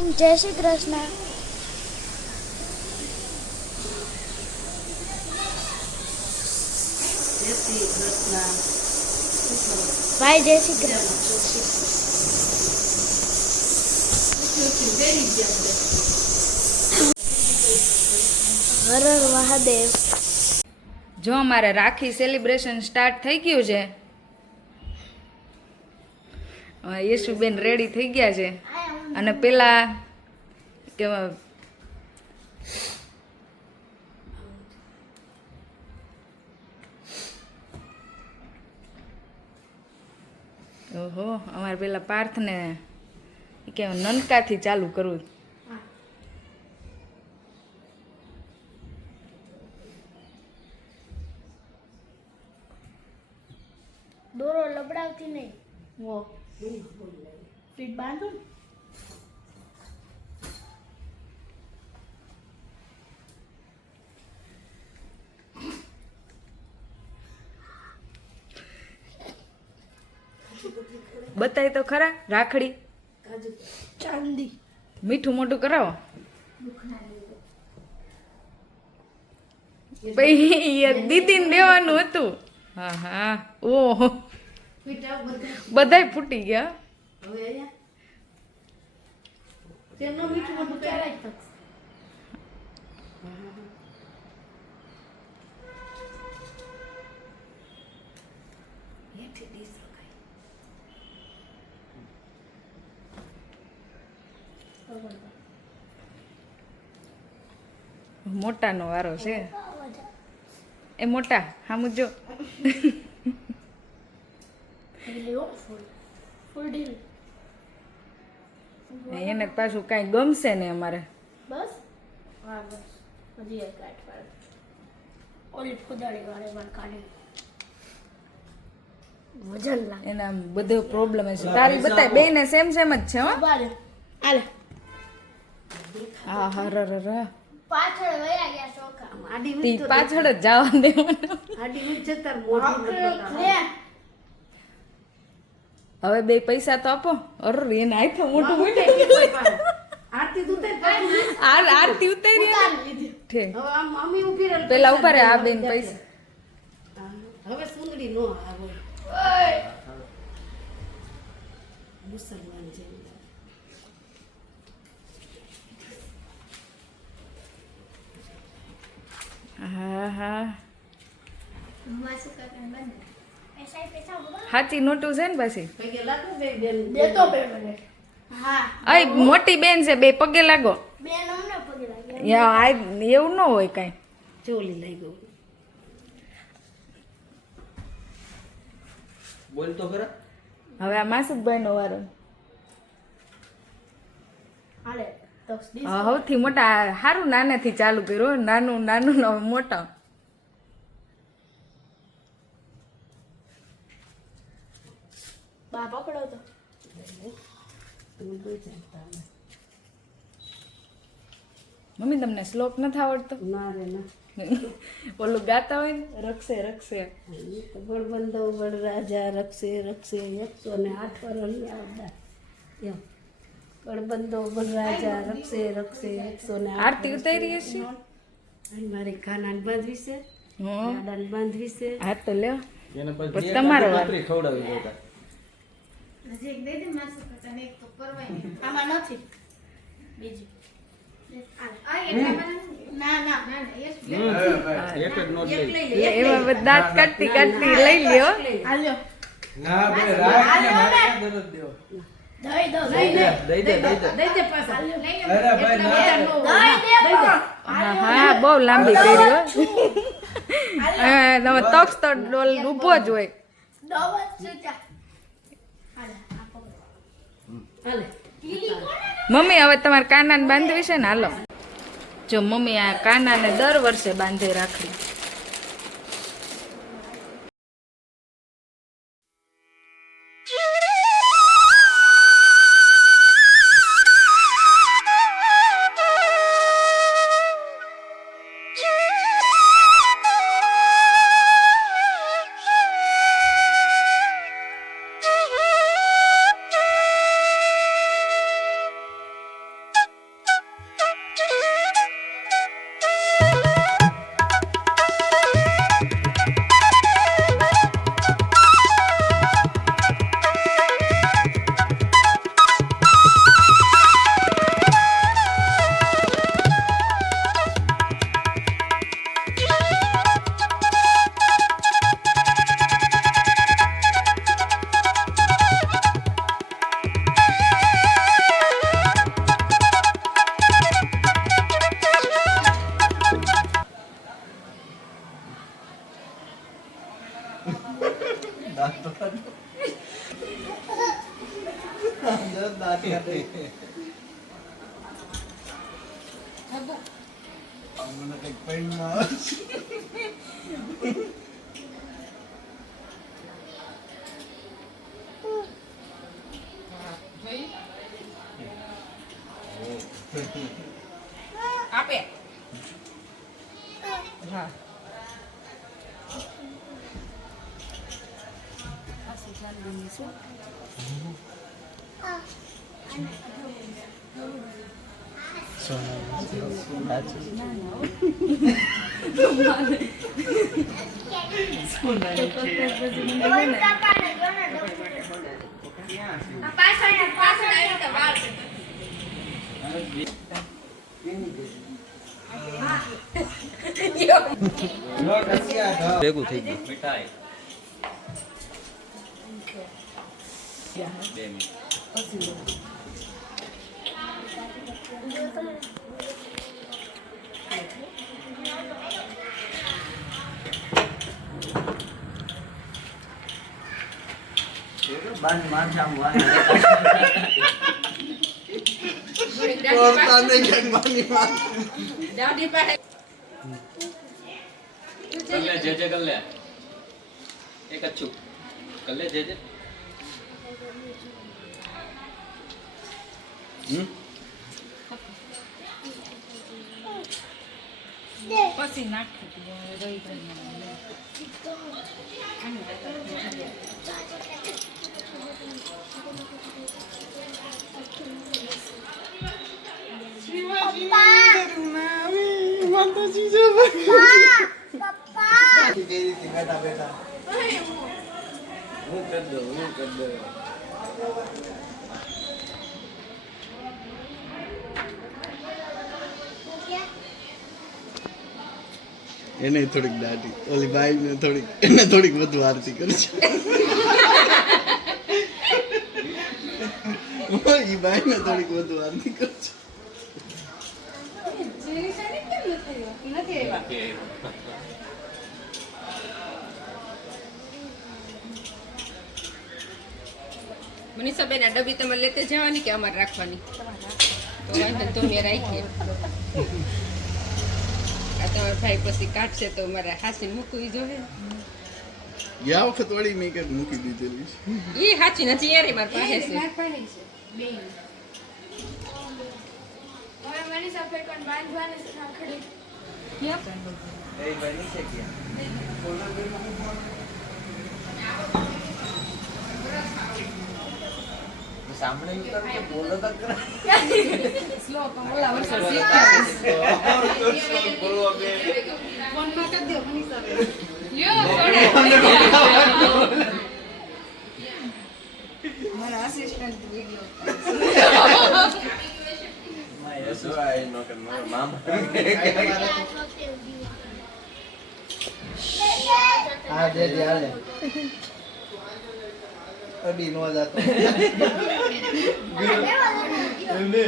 જય શ્રી કૃષ્ણ. ભાઈ જય શ્રી કૃષ્ણ. હર હર મહાદેવ. જો અમારે રાખી સેલિબ્રેશન સ્ટાર્ટ થઈ ગયું છે. યશુબેન રેડી થઈ ગયા છે અને પેલા કે ઓહો અમારે પેલા પાર્થને કે નનકાથી ચાલુ કરવું. દોરો લબડાવતી નહીં. વો ફીટ બાંધો ને. બતાય તો ખરા રાખડી ચાંદી મીઠું મોટું કરાવો. દીદીને દેવાનું હતું. હા હા ઓહો બધાય ફૂટી ગયા. મોટાનો વારો છે. એ મોટા હામું જો. એને પાછું કઈ ગમશે ને અમારે. બસ હા બસ હજી એક કાટ પાડ. ઓલી ફુદાડી વાળે વાળ કાઢી વજન લાગે. એના બધો પ્રોબ્લેમ છે. તારી બતાય બે ને સેમ સેમ જ છે. હો બારે આલે હા હર હર પાછળ વયા ગયા ચોખા. તી પાછળ જ જવા દે મને. હવે બે પૈસા તો આપો. અરે એને આઈ મોટું મોટું આરતી ઉતારી ઠે પેલા ઉભા રે. આ બેન પૈસા હવે સુંદરી નો આવે મુસલમાન જેમ. હા હા સાચી નોટું છે ને પાછી. પગે લાગો બે બેન દેતો બે મને. હા અય મોટી બેન છે. બે પગે લાગો. બેન અમને પગે લાગે. એવું ન હોય કઈ. ચોલી લાગ્યો બોલ તો ખરા. હવે આ માસુકભાઈ નો વારો. આલે તો સૌથી મોટા સારું નાનેથી ચાલુ કર્યું. નાનું નાનું ને હવે મોટા. બા પકડો તો. મમ્મી તમને શ્લોક નથી આવડતો? ના રે ના ઓલું ગાતા હોય ને રક્ષે રક્ષે. બળબંધો બળ રાજા રક્ષે રક્ષે 108 વર્ષની આવતા એમ. બળબંધો બળ રાજા રક્ષે રક્ષે 108. આરતી ઉતારી હશે. મારી કાનાને બાંધવી છે, દાદાને બાંધવી છે. હા તો લ્યો એને પછી પછી તમારો વાર. ભાખરી ખવડાવી દેતા. આમાં નથી બીજી. ના ના એક જ નોટ લઈ. એમાં બધા દાંત કાઢતી કાઢતી લઈ લ્યો. આલ્યો ના બે રાખને મારે દરદ દેવો. દઈ દો દઈ દે દઈ દે દઈ દે. દઈ દે પાછા. અરે ભાઈ ના દઈ દે હા હા બહુ લાંબી કરી હો. તમે તક્ષ તો ડોલ ઊભો જ હોય. દવત સુચા. આલે આ પકડો. હાલે મમ્મી હવે તમારે કાનાને બાંધવી છે ને. હાલો જો મમ્મી આ કાનાને દર વર્ષે બાંધે રાખડી. મને કંઈક પૈણમાં આવે છે. આપે હા ભેગું થઈ ગયું. મીઠાઈ. 2 મિનિટ. બાન માન જામ વાન. કોરતા નહીં કે માની વાત. દાદી પાસે કલ્લે જે કલ્લે. એક અચ્છું. કલ્લે જે. પછી નાખી રહી એને થોડીક દાટી ઓલી બાઈ ને થોડીક એને થોડીક વધુ આરતી કરશે ઈ બાઈ ને થોડીક વધુ આરતી કરશે મનીષાબેન આ ડબ્બી તમારે લેતે જવાની કે અમારે રાખવાની તો વાંધો તો મેં રાખીએ આ તમારા ભાઈ પછી કાઢશે તો મારે હાસીને મૂકવી જોઈએ ગયા વખત વાળી મેં કઈ મૂકી દીધેલી છે ઈ હાચી નથી યાર મારી પાસે છે એ બની છે કે સાંભળે કે બોલો તો સ્લો કમલા વર્ષ બોલો બે ફોન માં કરી દો મનીષાબેન મારા assistant video Eso ahí no que no mamá. હા જે હાલે અડી નો જાતો એમને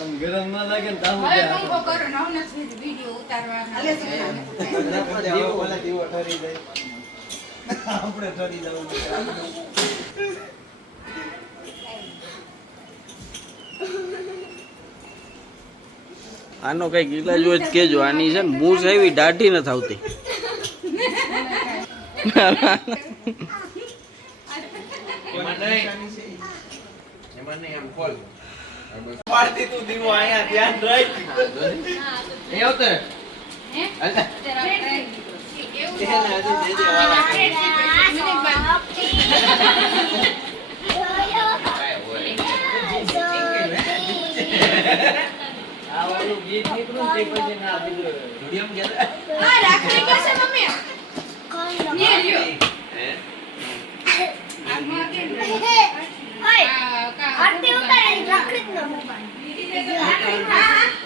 આમ ગરમ ના લાગે ને તાવ હવે પંખો કરો નવ નથી વિડિયો ઉતારવાના દીવો બોલા દીવો ઠરી જાય આપણે ઠરી જવું આનો કઈક ઈલાજ હોય તો કેજો આની છે ને મૂછ એવી દાઢી નથી આવતી એમાં નહીં એમ ખોલ પાડતી તું દીવો આયા ધ્યાન રાખ એ આવતે હે આ ઓલું ગીત નીકળું તે પછી ના બીજું વિડિયો ગયા હા રાખડી પાસે મમ્મી ને લ્યો હે આ માં કે આરતી ઉતારે રાખડી જ ન મૂકવાની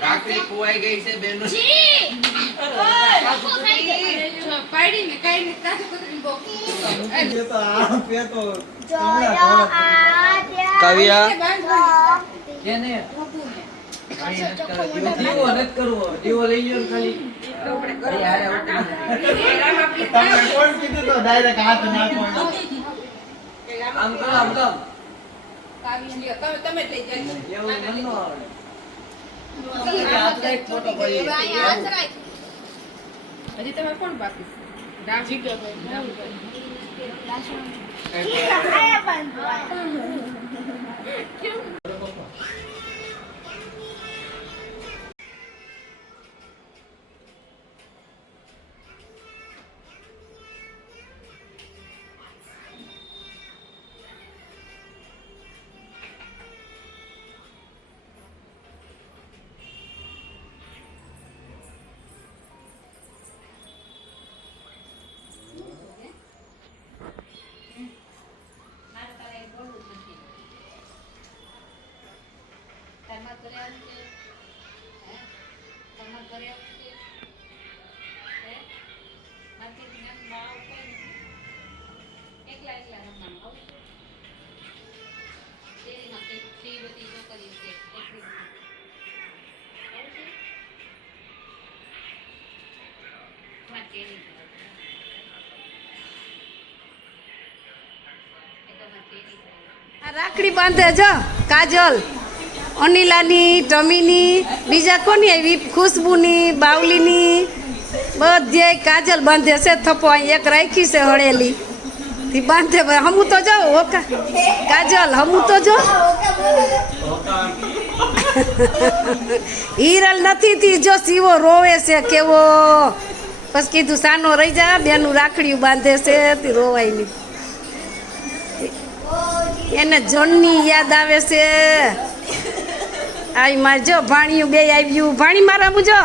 રાખડી ખોવાઈ ગઈ છે બેનો પાડી ને કઈ ને તાજુ કતરી બો એ તો આ પે તો જોયો આદ્યા કાવ્યા કેને દીવો નથી કરવો દીવો લઈ લ્યો ને ખાલી તમે કોણ કીધું તો ડાયરેક્ટ હાથ નાખવાનો આમ કરો આમ તો કાવી લ્યો તમે લઈ જાજો એવું મન નો આવે હાથ રાખ ફોટો પડી હાથ રાખ હજી તમારે કોણ બાકી રાખડી બાંધે જો કાજલ, અનિલાની, ટમીની, બીજા કોની આવી, ખુશ્બુની, બાવલીની, બધે કાજલ બાંધે છે. થપ્પો અહીં એક રાખી છે હળેલી થી બાંધે. હમું તો જો ઓકા કાજલ, હમું તો જો હિરલ નથી થી જો સીવો રોવે છે કેવો. બસ કીધું સાનો રહી જા, બેનું રાખડીયું બાંધે છે તે રોવાય નહીં. એને જણની યાદ આવે છે. આવી માર જો ભાણિયું બે આવ્યું. ભાણી મારા મુજો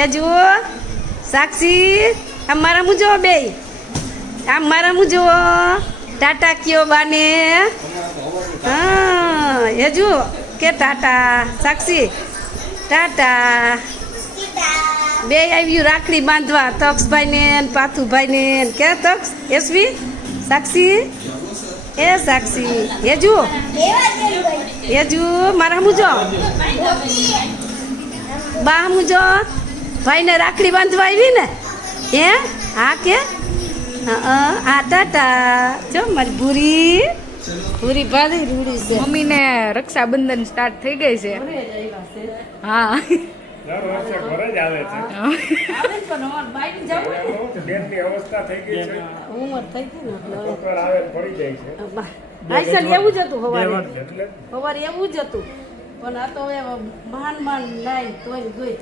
એ જુઓ, સાક્ષી આમ મારા મુજો બે, આમ મારા મુજો ટાટા કયો બાને. હા એ જુઓ કે ટાટા, સાક્ષી ટાટા. બે આવ્યું રાખડી બાંધવા, તક્ષભાઈ ને પાથુભાઈ ને. કે તક્ષ એસવી સાક્ષી એ સાક્ષી એ જુઓ, એ જુઓ મારા મુજો બા મુજો ભાઈને રાખડી બાંધવા આવી ને. હે હા કે આ ટાટા જો મારી ભૂરી ભૂરી ભારી રૂડી છે. મમ્મીને રક્ષાબંધન સ્ટાર્ટ થઈ ગઈ છે. હા દર વર્ષે ઘરે જ આવે છે. બેનની અવસ્થા થઈ ગઈ છે. ઉંમર થઈ ગઈ ને ડોક્ટર આવે ને પડી જાય છે. આઈસલ એવું જ હતું બે સવારે. વર્ષ એટલે સવારે એવું જ હતું, પણ આ તો હવે માંડ માંડ લાઈ તોય ગઈ.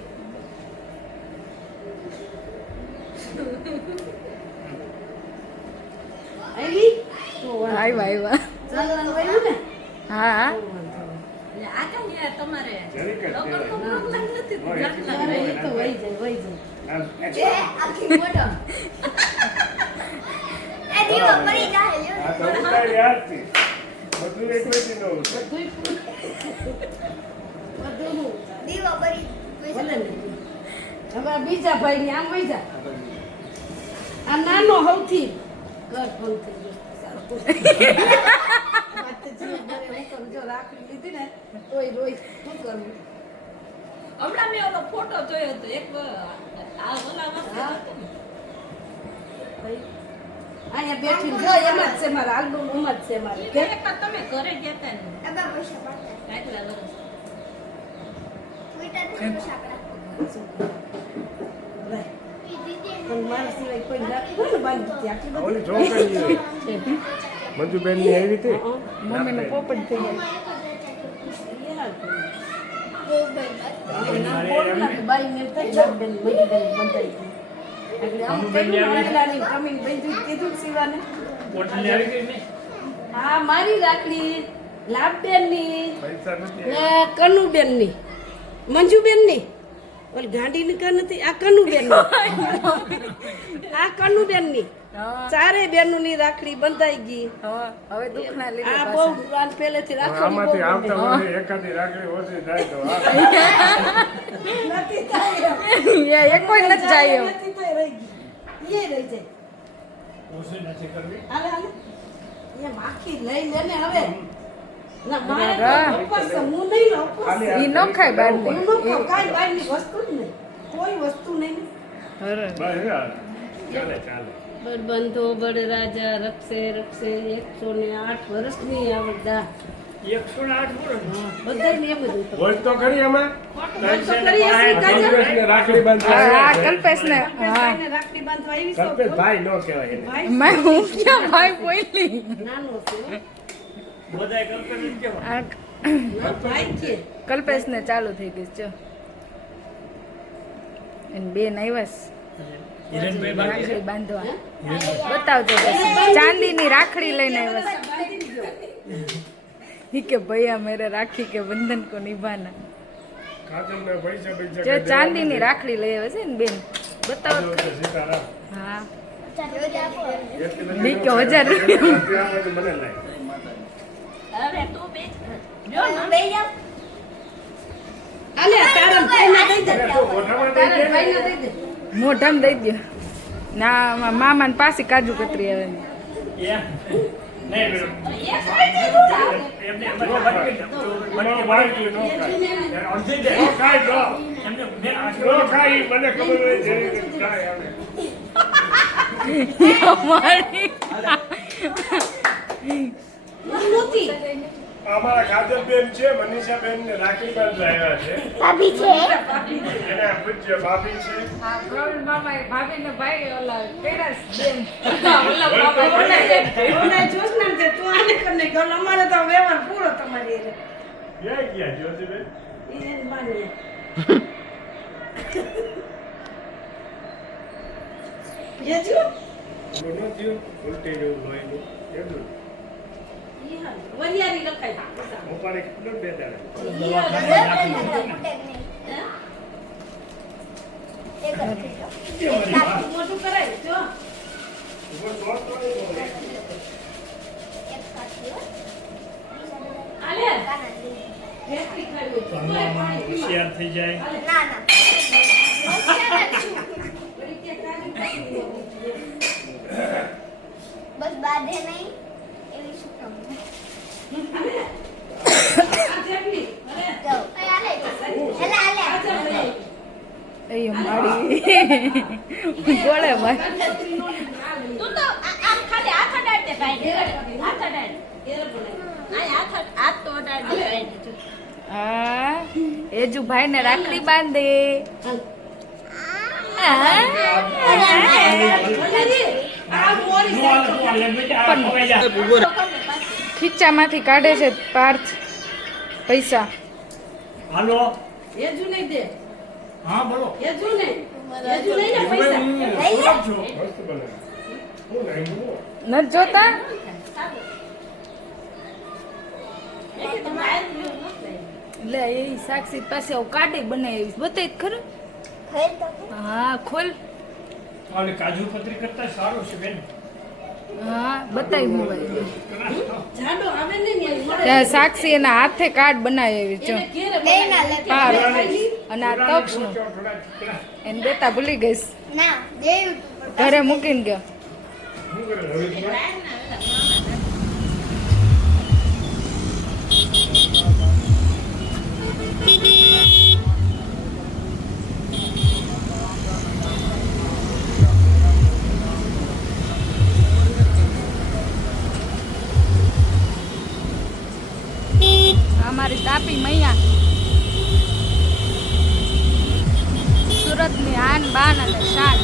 આવી આવ્યા ચાલવાનું આવ્યું ને. હા જરીક જ કહેવાય. એ તો વહી જાય વહી જાય. આ તો ઉતારી યાદ છે. બધું એકલેથી ન ઉતારે. હવે આ બીજા ભાઈ ની આમ વહી જા. આ નાનો સૌથી ઘર ફોન થઈ ગયો. જો રાખડી લીધી ને તોય રોઈ શું કરવું. હમણાં મેં ઓલો ફોટો જોયો હતો એક અહીંયા બેઠી જો એમ જ છે મારા આલબમ ઉમ જ છે મારી. કે તમે ઘરે ગયા હતા પણ મારા સિવાય કોઈ રાખવું ને બાંધી આટલી બધી. ઓલી છોકરી મંજુબેનની આવી હતી. મમ્મીનો પોપટ થઈ ગયો. બાઈ ને થઈ લાભબેન મગીબેન બંધાઈ ગઈ. એટલે આમ પેલું નાની કમીન બંધું કીધું શિવાને. હા મારી રાખડી લાભબેનની પૈસા નથી. ને કનુબેનની, મંજુબેનની. ઓલી ગાંડીની કા નથી, આ કનુબેનની. આ કનુબેનની. ચારે બેનોની રાખડી બંધાઈ ગઈ. હવે દુઃખના લીધે આ બહુ આન પહેલેથી રાખડી આમાંથી બહુ આવતા વર્ષે એકાદી રાખડી ઓછી થાય તો નથી થાય. એ કોઈ નથી જાય એમ. નથી તો રહી ગઈ. એ રહી જાય. ઓછી નથી કરવી. હાલે હાલે. એ માખી લઈ લે ને હવે. ના મારે તો ઉપવાસ છે. હું નહીં ને ઉપવાસ છે. ઈ ન ખાય બહારની. હું ન ખાઉં. કાંઈ બહારની વસ્તુ જ નહીં. કોઈ વસ્તુ નહીં. હરે. બસ યાર. ચાલે ચાલે. બળબંધો બળરાજા રક્ષે રક્ષે 108 વર્ષની આ બધા 108 વર્ષ. બધાને એમ જ હતું. હોય તો ખરી અમે. ફોટો કલ્પેશને રાખડી બાંધવા હા આવ્યા છે. કલ્પેશને હા રાખડી બાંધવા આવી છો. કલ્પેશ ભાઈ નો કહેવાય એને. મેં હું ક્યાં ભાઈ બોલી નાનો છે આ ભાઈ છે. કલ્પેશને ચાલુ થઈ ગઈ છે જો એને બેન આવ્યા છે રાખડી બાંધવા બતાવજો પછી ચાંદીની રાખડી લઈને આવ્યા છે કે ભૈયા મેરે રાખી કે બંધન કો નિભાના કાજલના પૈસા પૈસા જો ચાંદીની રાખડી લઈ આવે છે ને બેન બતાવો તો ખરી. સીતારામ. હા એટલી બધી દી નો કે 1000 રૂપિયા રૂપિયા મને લાય. હવે તું બે જો ના બે જાવ આલે તારા ભાઈને દઈ દે. અરે તું મોઢામાં દઈ તારા દે. ભાઈને દઈ દે. મોઢામાં દઈ દો ના મામાને પાસે કાજુ કતરી આવે ને નો ભાઈ નો ખાય. નો ખાય, મને ખબર હોય છે કે ખાય આવે. અમારી મોતી. અમારા કાજલબેન છે, મનીષાબેન ને રાખડી બાંધવા આવ્યા છે. ભાભી છે એના પૂજ્ય ભાભી છે. હા પ્રવીણ મામા ભાભીને ભાઈ ઓલા કેરાસ બેન ઓલા ઓલા જોશ ને તે તું આને કરને ગલ અમારે તો વ્યવહાર પૂરો તમારી એને. ક્યાં ગયા જ્યોતિબેન? એને માનીએ. યેજો બોલો થયું ઉલટી જેવું લોહીનું. એટલું. વરિયારી લખાય. ઉપાડી કેટલું બે દાડે. મોટું કરાય જો. ઉપર દોડ દોડ દોડ. આલે રેતી ખાવી તો પાણી હોશિયાર થઈ જાય. ના ના વળી કે કાલી પાણી બસ બાંધે નહીં એવી શું કામ આ જેટલી અરે જાઓ હાલે હાલે એ માડી ગોળે ભાઈ તું તો આમ ખાલી હાથ અડાડ દે ભાઈ હાથ અડાડ આ હાથ તો અડાડ દે ભાઈ હા એજુ ભાઈને રાખડી બાંધે ખીચામાંથી કાઢે છે પાર્થ પૈસા હાલો યેજુ નહીં દે. હા બોલો યેજુ નહીં. યેજુ નહીં ને પૈસા. મસ્ત બને. હું લાગ્યું. નથી જોતા લે એ સાક્ષી પાસે આવું કાઢે બનાવી બતાવી ખરું હા ખોલ ઓલે કાજુ કતરી કરતા સારું છે બેન. હા બતાવી મોબાઈલ જાડો આવે ને ને મળે. ત્યાં સાક્ષી એના હાથે કાર્ડ બનાવી જો એને ઘેરે બે ના લે પાર અને આ તક્ષનું થોડા ચીકણા. એને દેતા ભૂલી ગઈશ ના દેવ ઘરે મૂકીને ગયો શું કરે રવિશભાઈ? અમારી તાપી મૈયા સુરતની આન બાન અને શાન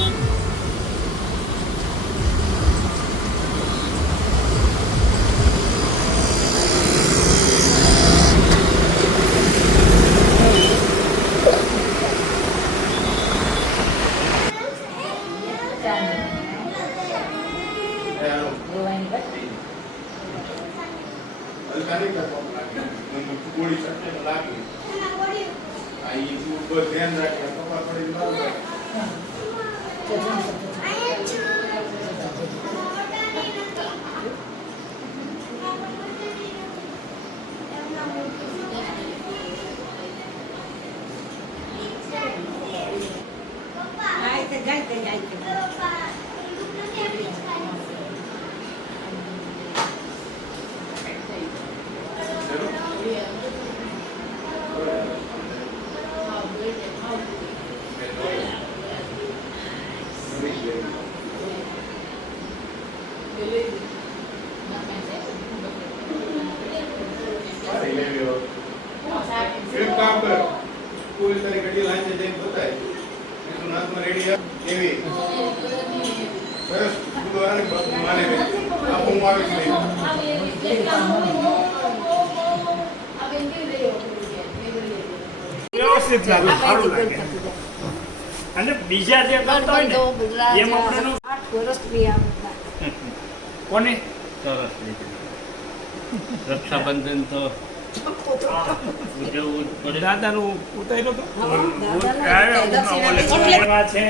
આય તે જાય તે જાય તે. એક કામ કર. કોઈ તારી ઘડી લાઈને જઈને બતાય કે તું નાથમાં રેડી કેવી બસ બધું આને માને આ હું આવીશ નહીં વ્યવસ્થિત લાગે સારું લાગે અને બીજા જે કરતા હોય ને એમ આપણે 8 વર્ષની આ કોને સરસ રક્ષાબંધન તો ઉજવવું જ પડે. દાદાનું ઉતાર્યો તો છે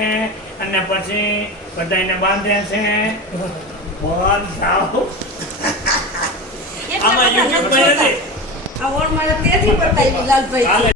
અને પછી બધાને બાંધે છે બોલ જાઓ આમાં યુટ્યુબ પર નથી આ ઓણ મારે તેથી બતાવી લાલભાઈ